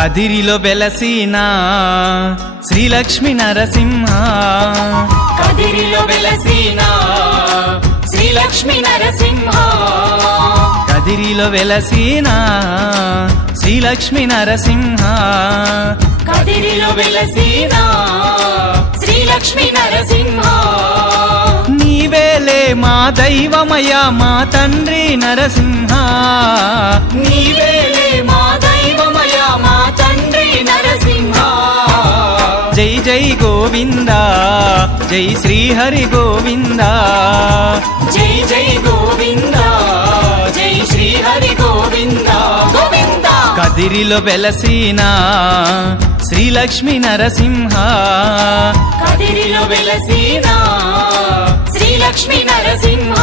కదిరిలో వెలసిన శ్రీలక్ష్మీ నరసింహ కదిరిలో వెలసిన శ్రీలక్ష్మీ నరసింహ కదిరిలో వెలసిన శ్రీలక్ష్మీ నరసింహ కదిరిలో వెలసిన శ్రీలక్ష్మీ నరసింహ నీవేలే మా దైవమయ మా తండ్రి నరసింహ నీవేలే మా దైవమయ మా తండ్రి నరసింహ జై జై గోవింద జై శ్రీహరి గోవింద జై జై గోవింద జై శ్రీహరి గోవింద గోవింద కదిరిలో వెలసిన శ్రీలక్ష్మీ నరసింహ కదిరిలో వెలసిన శ్రీలక్ష్మీ నరసింహ